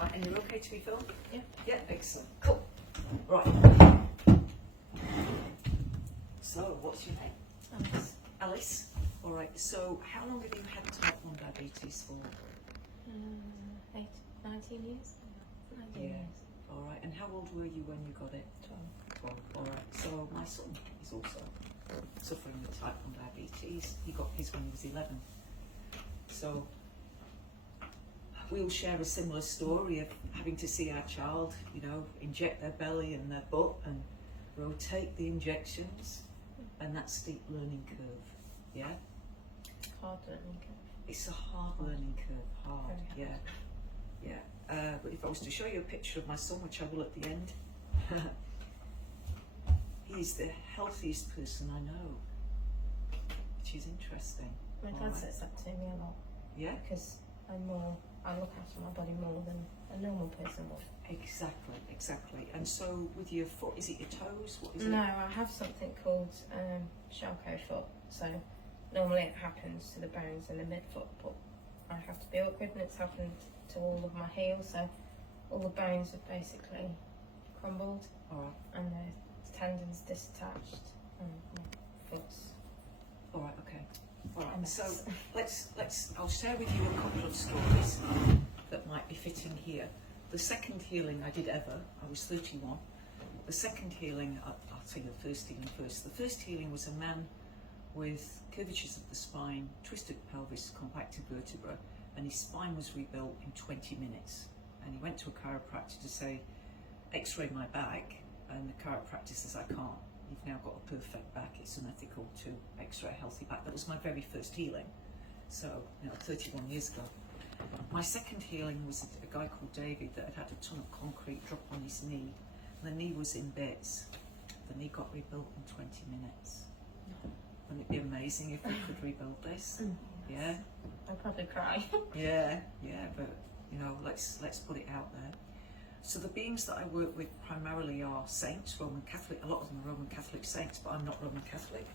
Right, and you're okay to be filmed? Yeah. Yeah, excellent. Cool. Right. So, what's your name? Alice. Alice. All right. So, how long have you had type 1 diabetes for? 19 years? 19 Yeah. years. All right. And how old were you when you got it? 12. 12. All right. So, my son is also suffering with type 1 diabetes. He got his when he was 11. So, we all share a similar story of having to see our child, you know, inject their belly and their butt and rotate the injections, and that steep learning curve. Yeah? Hard learning curve. It's a hard learning curve, hard, Very hard. yeah. But if I was to show you a picture of my son, which I will at the end, he's the healthiest person I know, which is interesting. My All dad right. says that to me a lot Yeah? because I look after my body more than a normal person would. Exactly. And so with your foot, is it your toes? What is No, it? I have something called Charcot foot. So normally it happens to the bones in the midfoot, but I have to be awkward, and it's happened to all of my heels. So all the bones have basically crumbled, All right. and the tendons disattached, and my foot's All right, okay. All a right, mess. so I'll share with you a couple of stories that might be fitting here. The second healing I did ever, I was 31. The second healing, I'll tell you the first healing first. The first healing was a man with curvatures of the spine, twisted pelvis, compacted vertebra, and his spine was rebuilt in 20 minutes. And he went to a chiropractor to say, x-ray my back, and the chiropractor says, I can't. You've now got a perfect back. It's unethical to x-ray a healthy back. That was my very first healing. So, 31 years ago. My second healing was a guy called David that had a ton of concrete drop on his knee. The knee was in bits. The knee got rebuilt in 20 minutes. Wouldn't it be amazing if we could rebuild this? Yeah? I'll probably cry. Yeah, but let's put it out there. So the beings that I work with primarily are saints, Roman Catholic. A lot of them are Roman Catholic saints, but I'm not Roman Catholic.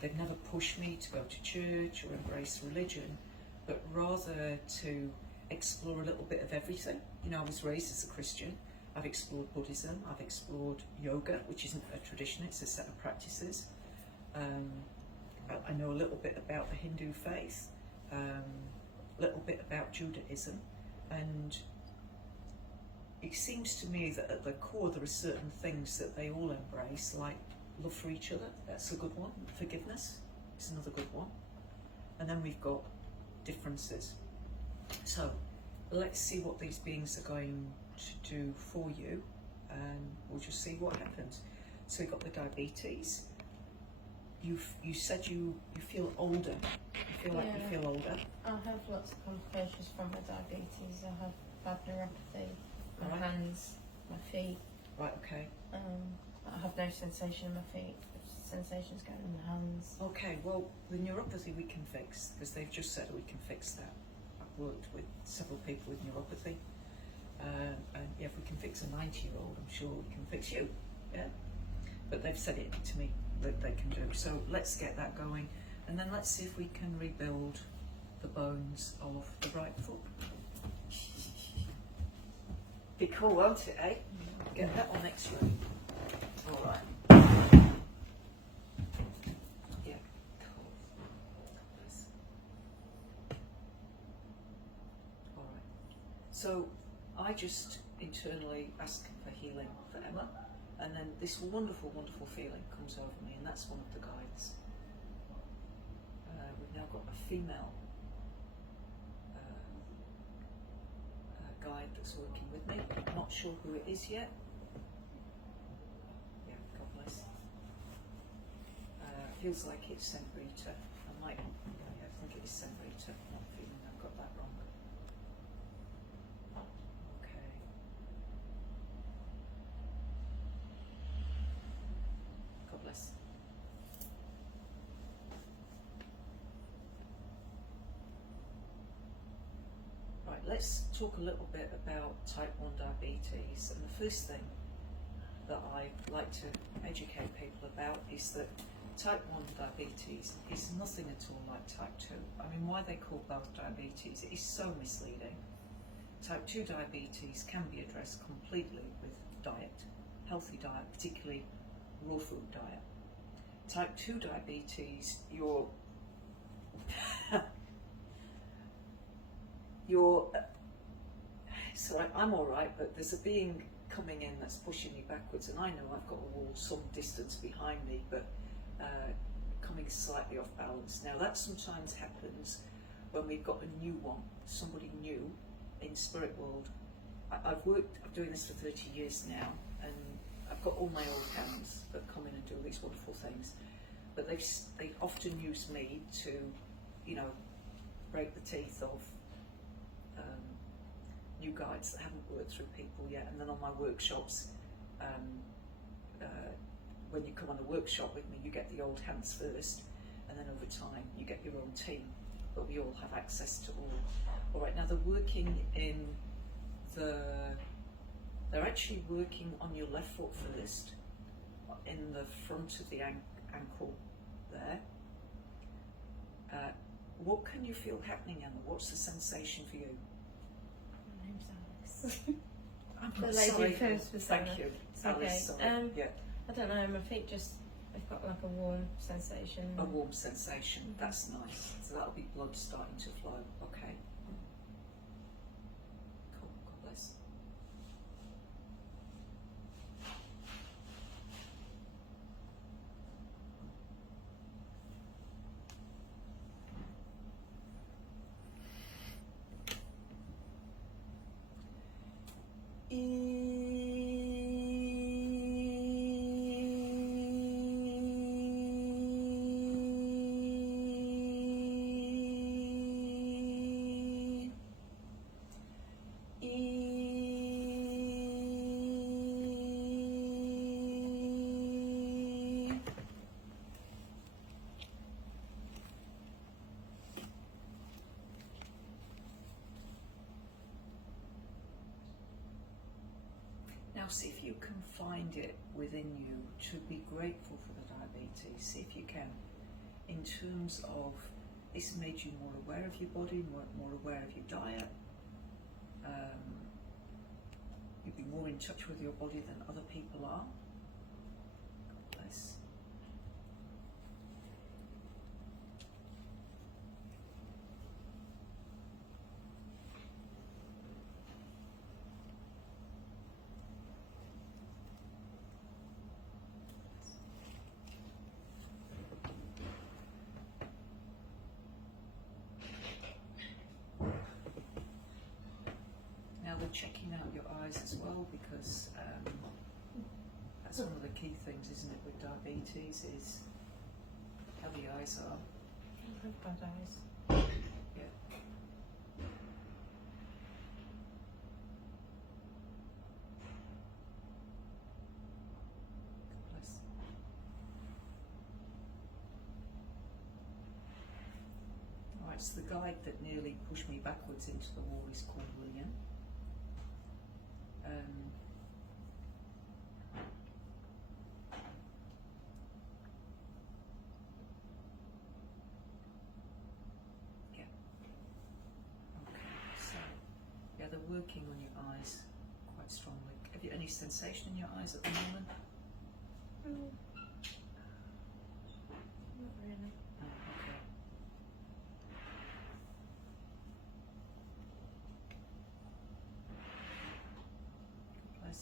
They've never pushed me to go to church or embrace religion, but rather to explore a little bit of everything. I was raised as a Christian. I've explored Buddhism. I've explored yoga, which isn't a tradition, it's a set of practices. I know a little bit about the Hindu faith, a little bit about Judaism, and it seems to me that at the core there are certain things that they all embrace, like love for each other. That's a good one. Forgiveness is another good one. And then we've got differences. So let's see what these beings are going to do for you, and we'll just see what happens. So you've got the diabetes. You said you feel older. You feel like you feel older. I have lots of complications from my diabetes. I have bad neuropathy, my hands, my feet. Right, okay. I have no sensation in my feet. Sensations going in my hands. Okay, well, the neuropathy we can fix, because they've just said we can fix that. I've worked with several people with neuropathy. And yeah, if we can fix a 90-year-old, I'm sure we can fix you. Yeah? But they've said it to me that they can do. So let's get that going. And then let's see if we can rebuild the bones of the right foot. Be cool, won't it, eh? Get that on X-ray. All right. Yeah. Cool. All right. So I just internally ask for healing for Emma, and then this wonderful, wonderful feeling comes over me, and that's one of the guides. We've now got a female guide that's working with me. I'm not sure who it is yet. Yeah, God bless. Feels like it's Saint Rita. I think it is Saint Rita. I'm not feeling I've got that wrong. Okay. God bless. Right, let's talk a little bit about type 1 diabetes. And the first thing that I like to educate people about is that type 1 diabetes is nothing at all like type 2. I mean, why they call both diabetes, it is so misleading. Type 2 diabetes can be addressed completely with diet, healthy diet, particularly raw food diet. Type 2 diabetes, you're so I'm all right, but there's a being coming in that's pushing me backwards, and I know I've got a wall some distance behind me, but coming slightly off balance. Now that sometimes happens when we've got a new one, somebody new in spirit world. I'm doing this for 30 years now, and I've got all my old hands that come in and do these wonderful things, but they often use me to, you know, break the teeth of new guides that haven't worked through people yet. And then on my workshops, when you come on a workshop with me, you get the old hands first, and then over time you get your own team, but we all have access to all. All right, now they're working in they're actually working on your left foot first, in the front of the ankle there. What can you feel happening, Emma? What's the sensation for you? My name's Alice. I'm The sorry. lady first was Thank Emma. you. It's Alice, okay. sorry. Yeah. I don't know, my feet just, they've got like a warm sensation. A warm sensation. That's nice. So that'll be blood starting to flow. Okay. Cool. God bless. Now see if you can find it within you to be grateful for the diabetes. See if you can, in terms of this made you more aware of your body, more aware of your diet. You'd be more in touch with your body than other people are. God bless. Now we're checking out your eyes as well, because that's one of the key things, isn't it, with diabetes, is how the eyes are. I have bad eyes. Yeah. God bless. Alright, so the guide that nearly pushed me backwards into the wall is called William. Yeah. Okay, so yeah, they're working on your eyes quite strongly. Have you any sensation in your eyes at the moment? Not really. No, okay. God bless.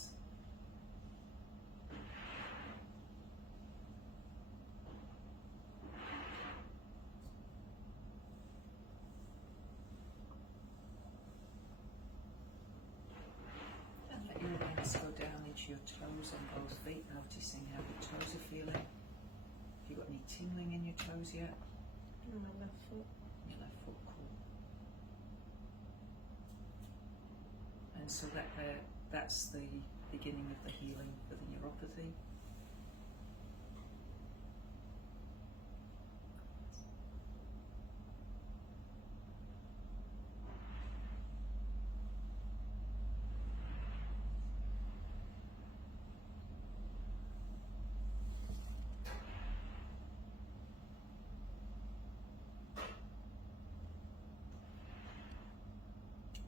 And let your hands go down into your toes on both feet, noticing how your toes are feeling. Have you got any tingling in your toes yet? On my left foot. Your left foot, cool. And so that's the beginning of the healing for the neuropathy.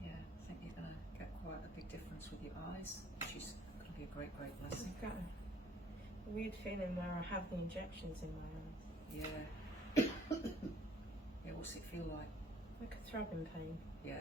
Yeah, I think you're going to helps with your eyes, which is going to be a great lesson. I've got a weird feeling where I have the injections in my eyes. Yeah. Yeah, what's it feel like? Like a throbbing pain. Yeah.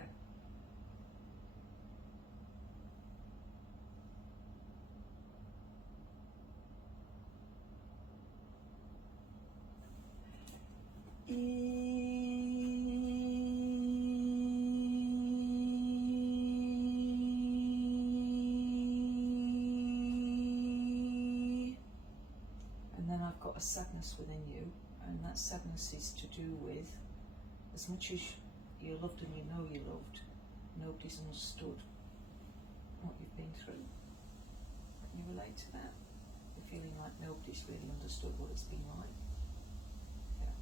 And then I've got a sadness within you, and that sadness is to do with, as much as you're loved and you know you're loved, nobody's understood what you've been through. Can you relate to that? You're feeling like nobody's really understood what it's been like. Yeah.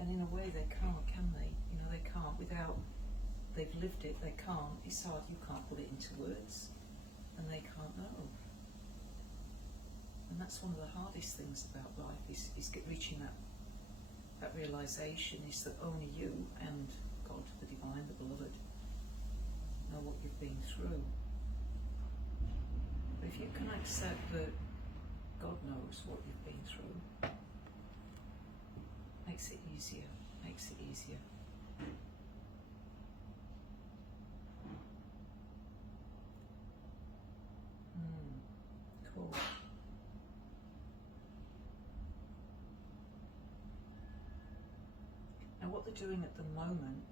And in a way they can't, can they? You know, they can't without, they've lived it, they can't. It's hard, you can't put it into words, and they can't know. And that's one of the hardest things about life, is reaching that realisation, is that only you and God, the divine, the beloved, know what you've been through. But if you can accept that God knows what you've been through, makes it easier, makes it easier. Cool. Now what they're doing at the moment,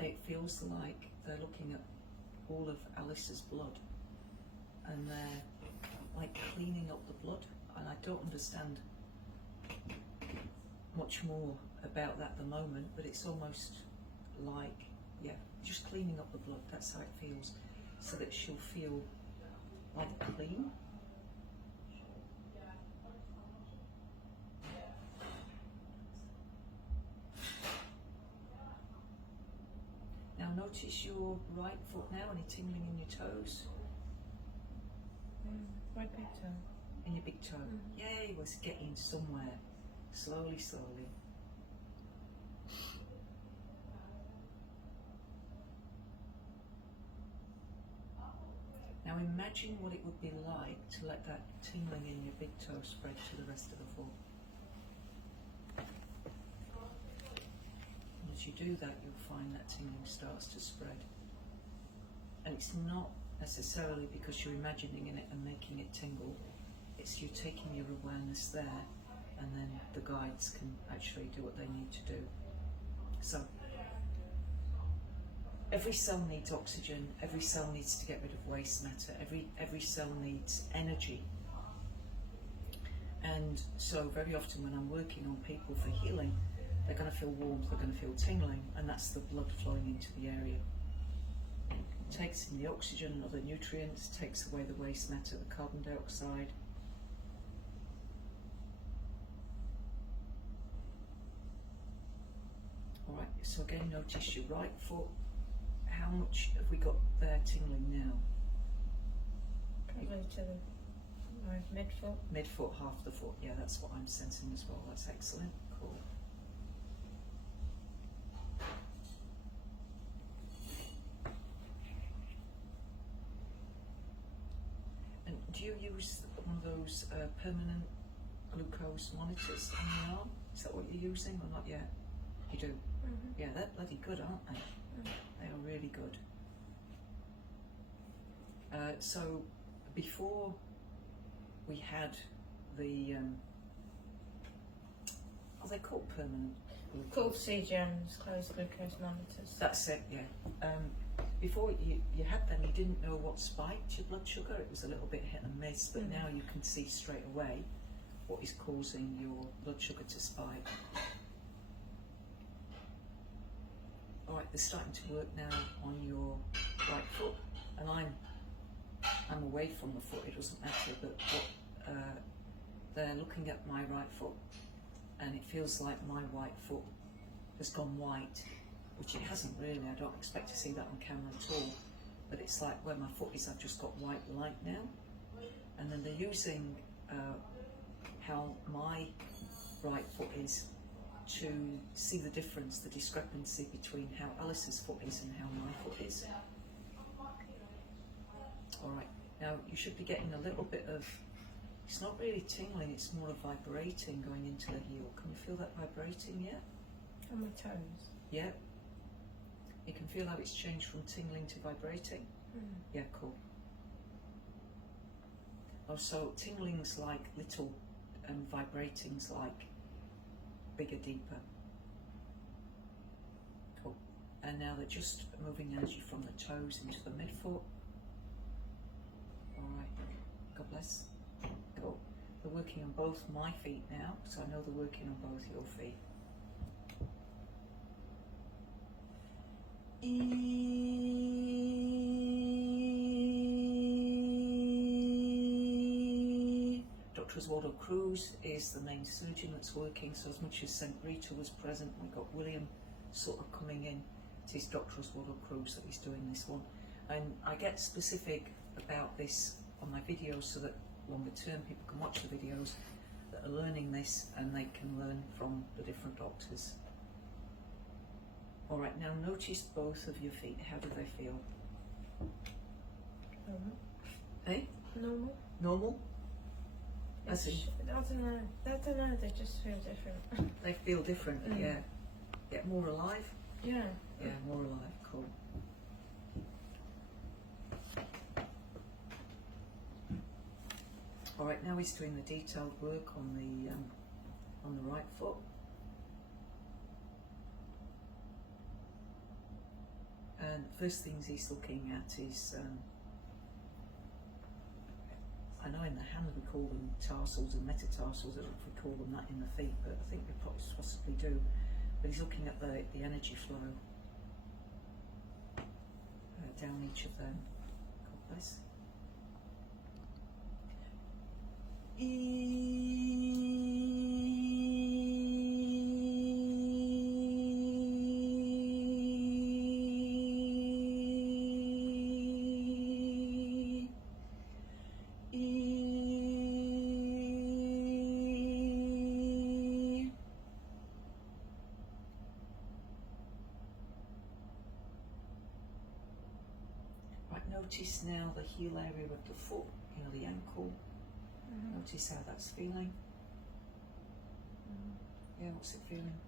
it feels like they're looking at all of Alice's blood, and they're like cleaning up the blood, and I don't understand much more about that at the moment, but it's almost like, yeah, just cleaning up the blood, that's how it feels, so that she'll feel like clean. Now notice your right foot now, any tingling in your toes? Right big toe. In your big toe? Yay, we're getting somewhere. Slowly, slowly. Now imagine what it would be like to let that tingling in your big toe spread to the rest of the foot. And as you do that, you'll find that tingling starts to spread. And it's not necessarily because you're imagining it and making it tingle. It's you taking your awareness there, and then the guides can actually do what they need to do. So, every cell needs oxygen, every cell needs to get rid of waste matter, every cell needs energy. And so very often when I'm working on people for healing, they're going to feel warmth, they're going to feel tingling, and that's the blood flowing into the area. It takes in the oxygen and other nutrients, takes away the waste matter, the carbon dioxide. Alright, so again notice your right foot. How much have we got there tingling now? Probably to my midfoot. Midfoot, half the foot, yeah, that's what I'm sensing as well. That's excellent, cool. And do you use one of those permanent glucose monitors on the arm? Is that what you're using or not yet? You do? Yeah, they're bloody good, aren't they? They are really good. So before we had the, are they called permanent glucose? Called CGMs, closed glucose monitors. That's it, yeah. Before you had them, you didn't know what spiked your blood sugar. It was a little bit hit and miss, but now you can see straight away what is causing your blood sugar to spike. Alright, they're starting to work now on your right foot, and I'm away from the foot, it doesn't matter, but they're looking at my right foot, and it feels like my right foot has gone white, which it hasn't really. I don't expect to see that on camera at all, but it's like where my foot is, I've just got white light now. And then they're using how my right foot is to see the difference, the discrepancy between how Alice's foot is and how my foot is. All right, now you should be getting a little bit of, it's not really tingling, it's more of vibrating going into the heel. Can you feel that vibrating yet? On my toes. Yeah. You can feel how it's changed from tingling to vibrating? Yeah, cool. Oh, so tingling's like little and vibrating's like bigger, deeper. Cool. And now they're just moving energy from the toes into the midfoot. All right, God bless. Cool. They're working on both my feet now, so I know they're working on both your feet. Dr. Oswaldo Cruz is the main surgeon that's working, so as much as St. Rita was present, we got William sort of coming in. It is Dr. Oswaldo Cruz that is doing this one. And I get specific about this on my videos so that longer term people can watch the videos that are learning this and they can learn from the different doctors. All right, now notice both of your feet. How do they feel? Normal. Eh? Normal. Normal? As in, I don't know, they just feel different. they feel different, yeah. Get more alive? Yeah. Yeah, more alive, cool. All right, now he's doing the detailed work on the right foot. And first things he's looking at is, I know in the hand we call them tarsals and metatarsals, I don't know if we call them that in the feet, but I think we possibly do. But he's looking at the energy flow down each of them. God bless. Notice now the heel area of the foot, you know, the ankle. Notice how that's feeling. Yeah, what's it feeling?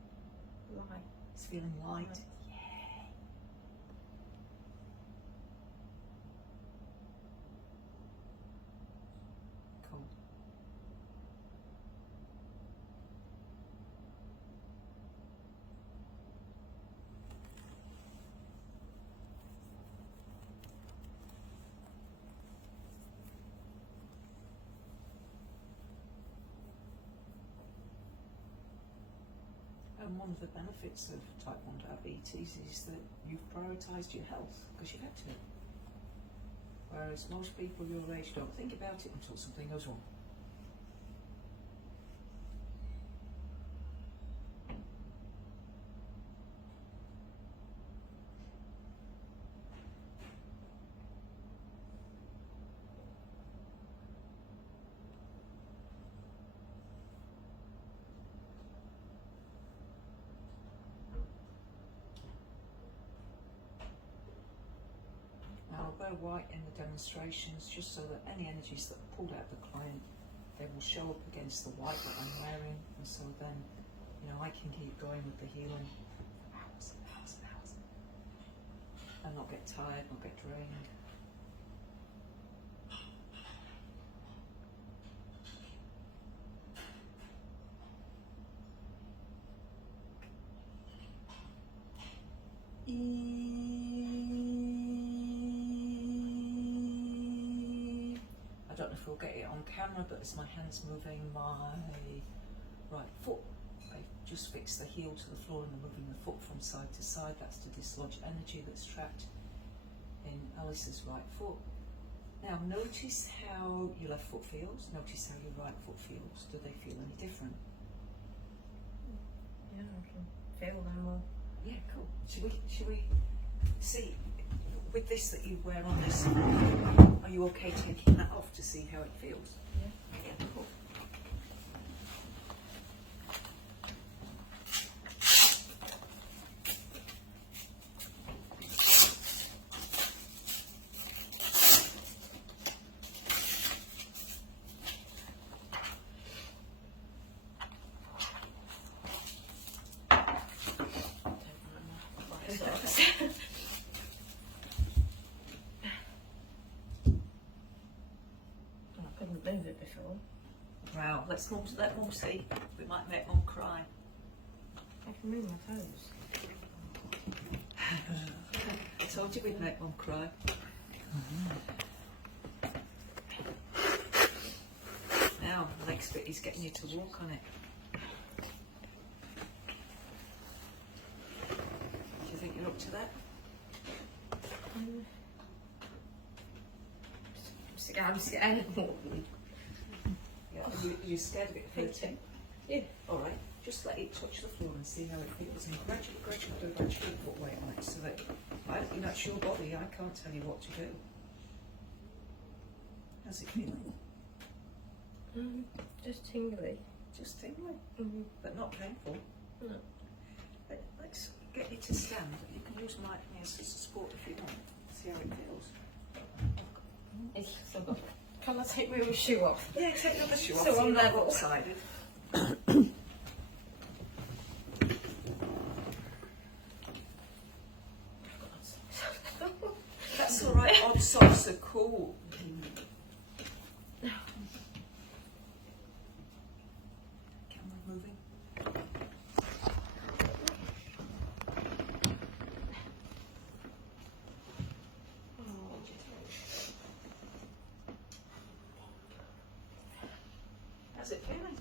Light. It's feeling light. Yeah. Cool. And one of the benefits of type 1 diabetes is that you've prioritised your health because you've had to. Whereas most people your age don't think about it until something goes wrong. I'll wear white in the demonstrations just so that any energies that are pulled out of the client, they will show up against the white that I'm wearing, and so then, you know, I can keep going with the healing for hours and hours and hours and not get tired, not get drained. I don't know if we'll get it on camera, but as my hand's moving my right foot, I just fix the heel to the floor and I'm moving the foot from side to side. That's to dislodge energy that's trapped in Alice's right foot. Now notice how your left foot feels, notice how your right foot feels. Do they feel any different? Yeah, I can feel them more. Yeah, cool. Should we see, with this that you wear on this, are you okay taking that off to see how it feels? Yeah. Yeah, cool. socks. I couldn't move it before. Wow, let Mum see. We might make Mum cry. I can move my toes. I told you we'd make Mum cry. Now, the next bit is getting you to walk on it. Do you think you're up to that? I'm scared more. Yeah. You're scared of it hurting? Yeah. Alright, just let it touch the floor and see how it feels, and gradually do actually put weight on it so that, you know, it's your body, I can't tell you what to do. How's it feeling? Just tingly. Just tingling, but not painful. No. Let's get you to stand. You can use my knee as a support if you want. See how it feels. It's so good. Can I take my shoe off? Yeah, take the other shoe off. So you're I'm not level. lopsided. That's alright, odd socks are cool. Camera moving. How's it feeling?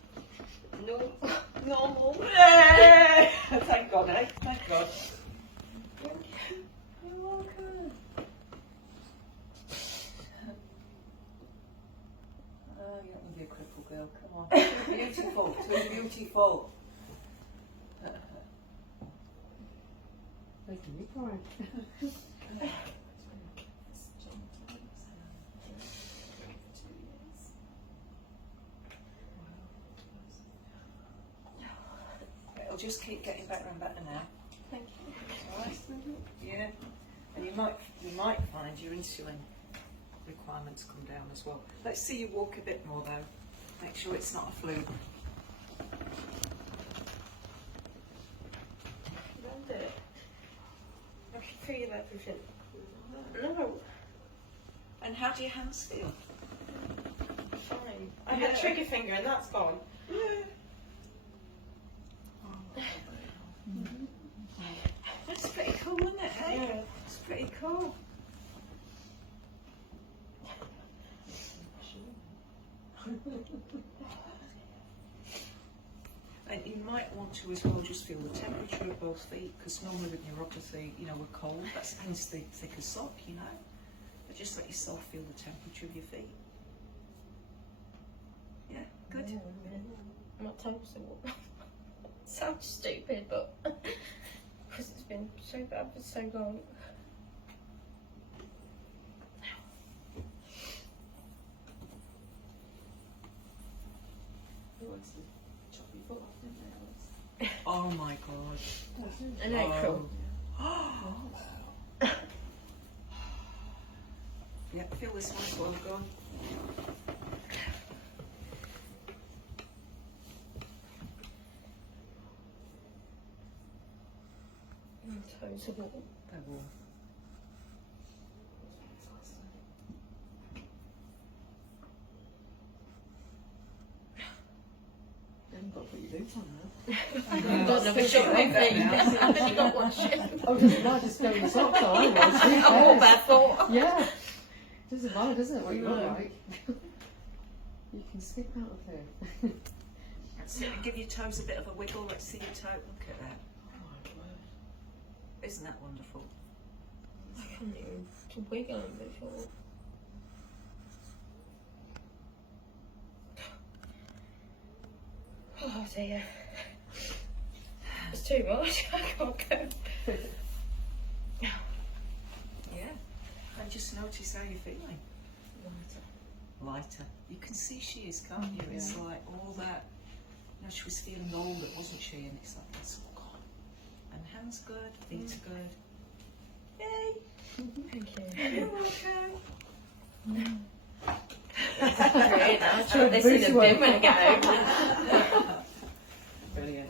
No. Normal. Yay! Thank God, eh? Thank God. You're welcome. Oh, you're not going to be a cripple girl. Come on. Too beautiful. Too beautiful. Making me cry. It'll just keep getting better and better now. Thank you. Alright? Yeah. And you might find your insulin requirements come down as well. Let's see you walk a bit more though. Make sure it's not a fluke. Round it. I can feel everything. No. And how do your hands feel? Fine. I had trigger finger and that's gone. Yeah. That's pretty cool, isn't it? Hey? Yeah. It's pretty cool. And you might want to as well just feel the temperature of both feet, because normally with neuropathy, you know, we're cold. That's hence the thicker sock, you know. But just let yourself feel the temperature of your feet. Yeah, good. My toes are sounds stupid, but because it's been so bad for so long. Oh my God. In April. Yeah, feel this one as well, go on. My toes are warm. They're warm. haven't got to put your boots on now. I've got another shot on my feet. I've only got one shoe. Oh, doesn't matter, just go in your socks, I was. Who I'm all cares? barefoot. Yeah. Doesn't matter, does it, what you look No. like? You can skip out of here. That's it. Give your toes a bit of a wiggle. Let's see your toe. Look at that. Oh my word. Isn't that wonderful? I can't even to wiggle them before. Oh dear. It's too much. I can't go. Yeah. And just notice how you're feeling. Lighter. You can see she is, can't you? It's like all that. You know, she was feeling older, wasn't she? And it's like it's all gone. And hands good, feet are good. Yay! Thank you. You're welcome. Great. I'm sure this is a bit when I get home. Brilliant.